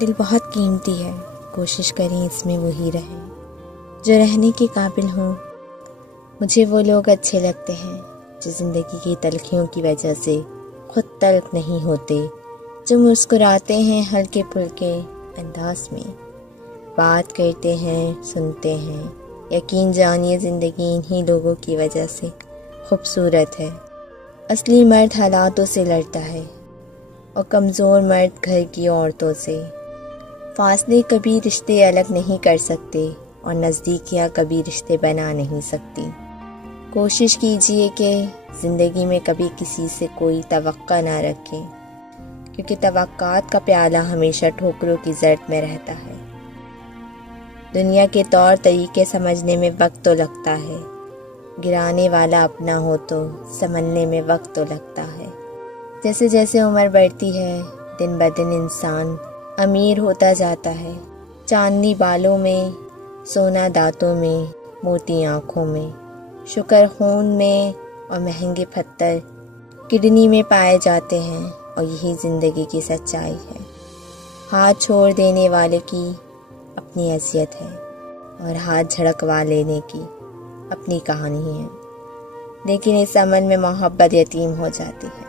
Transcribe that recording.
دل بہت قیمتی ہے، کوشش کریں اس میں وہی رہیں جو رہنے کے قابل ہوں۔ مجھے وہ لوگ اچھے لگتے ہیں جو زندگی کی تلخیوں کی وجہ سے خود تلخ نہیں ہوتے، جو مسکراتے ہیں ہلکے پھلکے انداز میں، بات کرتے ہیں، سنتے ہیں۔ یقین جانیے زندگی انہی لوگوں کی وجہ سے خوبصورت ہے۔ اصلی مرد حالاتوں سے لڑتا ہے اور کمزور مرد گھر کی عورتوں سے۔ فاصلے کبھی رشتے الگ نہیں کر سکتے اور نزدیکیاں کبھی رشتے بنا نہیں سکتی۔ کوشش کیجئے کہ زندگی میں کبھی کسی سے کوئی توقع نہ رکھیں، کیونکہ توقعات کا پیالہ ہمیشہ ٹھوکروں کی زرد میں رہتا ہے۔ دنیا کے طور طریقے سمجھنے میں وقت تو لگتا ہے، گرانے والا اپنا ہو تو سنبھلنے میں وقت تو لگتا ہے۔ جیسے جیسے عمر بڑھتی ہے دن بدن انسان امیر ہوتا جاتا ہے، چاندنی بالوں میں، سونا دانتوں میں، موتی آنکھوں میں، شکر خون میں اور مہنگے پتھر کڈنی میں پائے جاتے ہیں، اور یہی زندگی کی سچائی ہے۔ ہاتھ چھوڑ دینے والے کی اپنی اذیت ہے اور ہاتھ جھڑکوا لینے کی اپنی کہانی ہے، لیکن اس عمل میں محبت یتیم ہو جاتی ہے۔